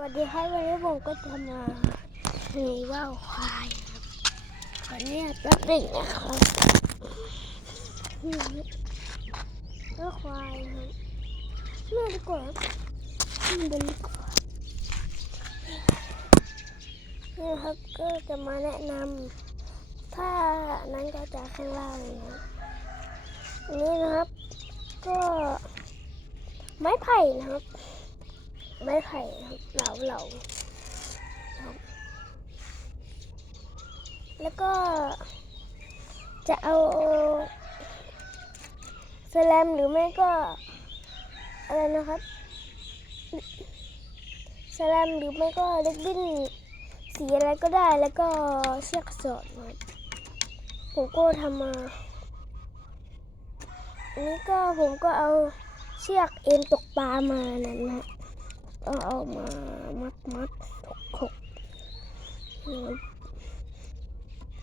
วัสดีครับวันนี้ผมก็จะมามีว่าวควายครับวันนี้แป๊บหนึงนะครับว่าควายครับน่าดีกว่าขึ้นบนดีกว่านี่ครับก็จะมาแนะนำถ้านั้นก็จะข้างล่างนะครับนนี้นะครับ ก็ไม้ไผ่นะครับ ไม้ไผ่เหลาเหลาแล้วก็จะเอาสแลมหรือไม่ก็ อะไรนะครับสแลมหรือไม่ก็เล็กบิ้นสีอะไรก็ได้แล้วก็เชือกสอดผมก็ทำมาอันนี้ก็ผมก็เอาเชือกเอ็นตกปลามานั่นนะ ก็เอามามัดมัดถกถก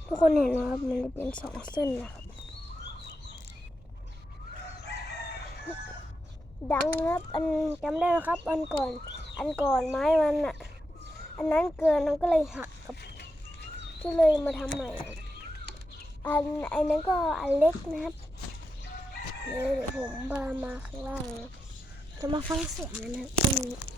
ทุกคนเห็นนะครับมันจะเป็นสองเส้นนะครับ ดังนะครับอันจำได้ไหมครับ อันก่อน อันก่อนไม้มันอะ อันนั้นเกินมันก็เลยหักครับก็เลยมาทำใหม่อันอันนั้นก็อันเล็กนะครับเดี๋ยวผมพามาข้างล่างนะจะมาฟังเสียงนะครับอันนี้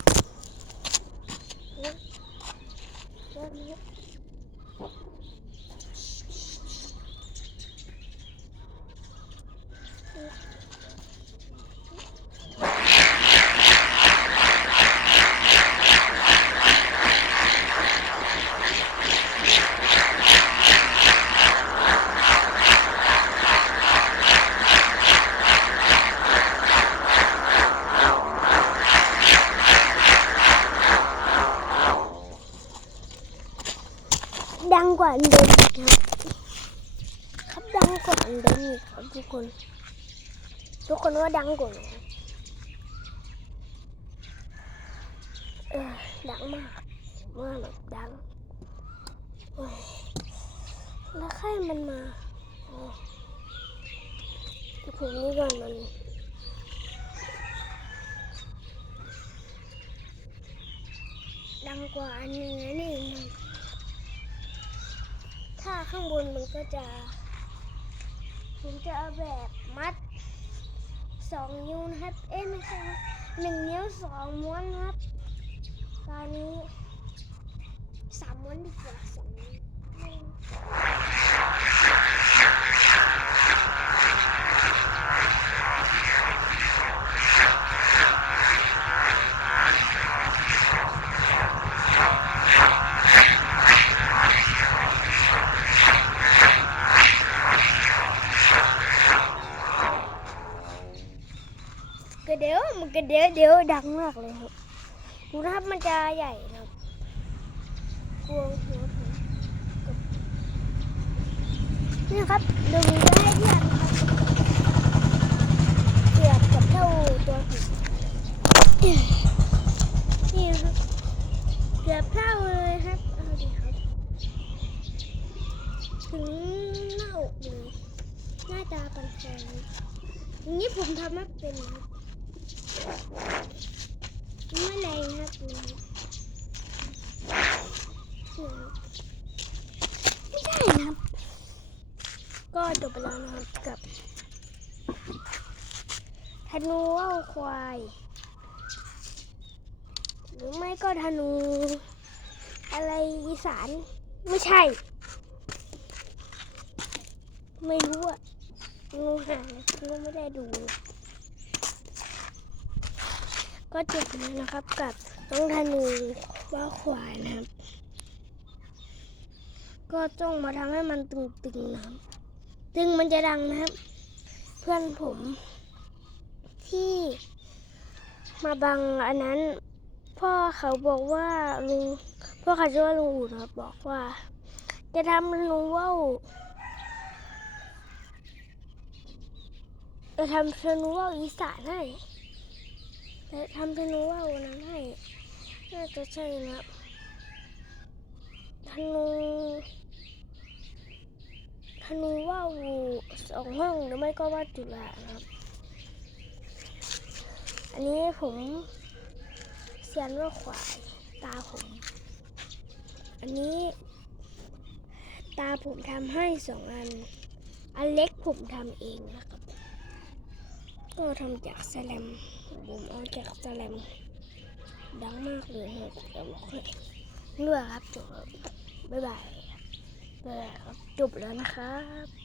ดังกว่าอันเดิมครับ ครับดังกว่าอันเดิมอีกครับทุกคน ทุกคนว่าดังกว่าไหมเออดังมากว่าแบบดังแล้วใครมันมาผมนี่ก่อนมันดังกว่าอันหนึงนะนี่ ถ้าข้างบนมันก็จะ ผมจะเอาแบบมัดสองนิ้วนะครับ เอ้ยไม่ใช่หนึ่งนิ้วสองม้วนครับตอนนี้สามม้วนดีกว่าสองนิ้วน กระเดี๋ยวมันกระเดี๋ยวเดี๋ยวดังมากเลยครับดูนะครับมันจะใหญ่นะครับกลวงหัวผมกับนี่ครับดูมีไว้ให้เทียบนะครับเทียบกับเท่าตัวผมนี่ครับเกือบเท่าเลยครับเอาดิครับถึงหน้าอกเลยหน้าตาปันแทนอย่างนี้ผมทำไม่เป็นครับ ไม่แรงครับนี่ครับไม่ได้นะครับ ก็จบไปแล้วนะครับกับธนูว่าวควาย หรือไม่ก็ธนู อะไรอีสานไม่ใช่ ไม่รู้อะงูหางงูไม่ได้ดู ก็จบแล้วนะครับกับน้องธนูว่าควายนะครับ ก็ต้องมาทำให้มันตึงๆนะครับตึงมันจะดังนะครับ เพื่อนผมที่มาบังอันนั้น พ่อเขาบอกว่าลุงพ่อเขาชื่อว่าลุงอู่นะครับบอกว่า จะทำลุงว่าวจะทำธนูว่าวอีสานให้ จะทำธนูว่าวนั้นให้ น่าจะใช่นะครับธนูธนูว่าวสองห้องหรือไม่ก็ว่าจุฬานะครับ อันนี้ผมเซียนว่าควายตตาผม อันนี้ ตาผมทำให้สองอัน อันเล็กผมทำเองนะครับ ก็ทำจากแสลมผมเอาจากแสลมดังมากเลยครับเดี๋ยวบอกให้เลือครับจบบ๊ายบายบ๊ายบายครับจบแล้วนะครับ